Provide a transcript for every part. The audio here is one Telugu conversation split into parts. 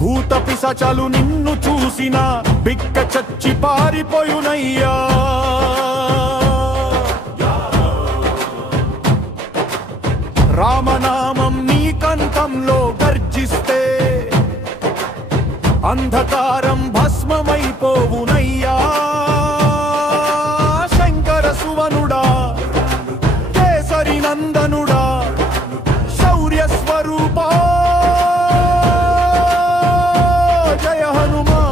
భూత పిశాచాలు నిన్ను చూసిన బిక్క చచ్చి పారిపోయునయ్యా రామనామం నీ కంఠంలో గర్జిస్తే అంధకారం భస్మమైపోవునయ్యా శంకర సువనుడా కేసరి నందనుడా శౌర్య స్వరూపా జయ హనుమాన్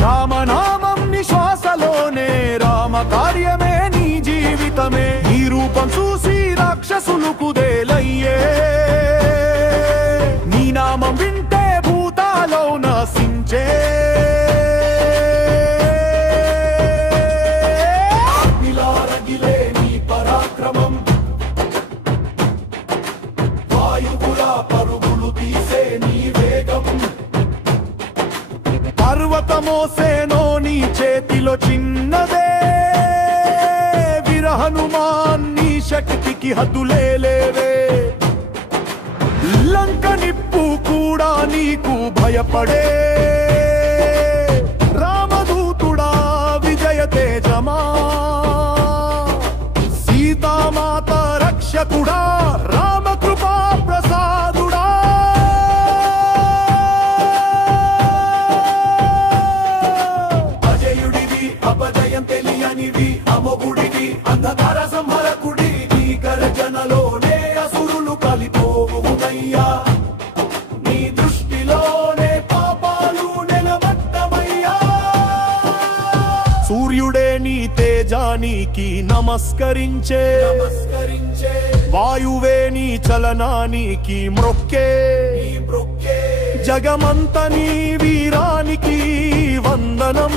రామనామం నిశ్వాసలోనే రామ కార్యమే నీ జీవితమే నీ రూపం చూసి రాక్షసులు కుదేలయ్యే నీ నామం వింటే భూతాలో నశించే రగిలే నీ పరాక్రమం వాయువుల పరుగులు తీసే నీ వేగం పర్వతమోసేనో నీ చేతిలో చిన్నదే వీర హనుమాన్ నీ శక్తికి హద్దులేవే లంక నిప్పు కూడా నీకు భయపడే రామదూతుడా విజయ తేజమా సీతామాత రక్షకుడా రామకృపా ప్రసాదుడా అపజయం తెలియనివి అమోఘుడివి అంధకార సంహరకుడి నీ గర్జనలోనే అసురులు కలిపోవునయ్యా నీ దృష్టిలోనే పాపాలు నిలబడ్డమయ్యా సూర్యుడే నీ తేజానికి నమస్కరించే వాయువే నీ చలనానికి మ్రొక్కే జగమంత నీ వీరానికి వందనం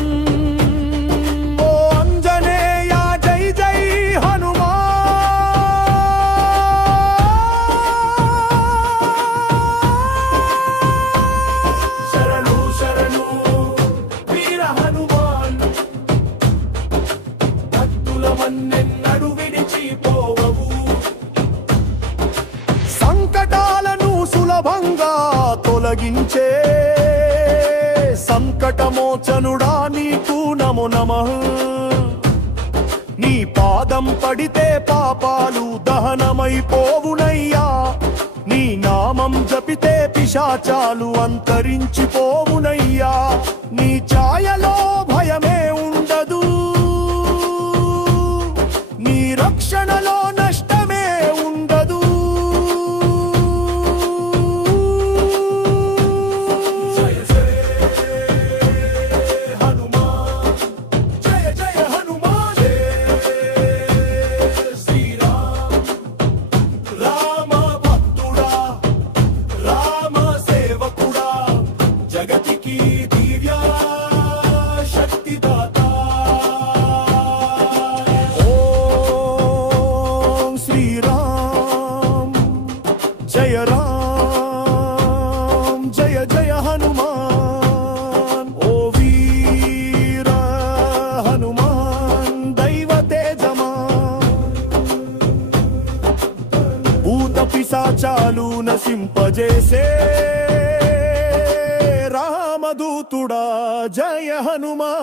సంకటాలను సులభంగా తొలగించే సంకటమోచనుడా నీకు నమో నమః నీ పాదం పడితే పాపాలు దహనమైపోవునయ్యా నీ నామం జపితే పిశాచాలు అంతరించిపోవునయ్యా నీ ఛాయలో భయమే ఉండదు నీ రక్షణలో నష్టమే ఉండదు జయ జయ హనుమాన్ జయ జయ హనుమాన్ శ్రీరామ్ రామ భక్తుడా రామ సేవకుడా జగతికి దివ్య శక్తిదాత జయ రామ్ జయ జయ హనుమాన్ ఓ వీర హనుమాన్ దైవ తేజమా భూత పిశాచాలు నశింపజేసే రామదూతుడా జయ హనుమాన్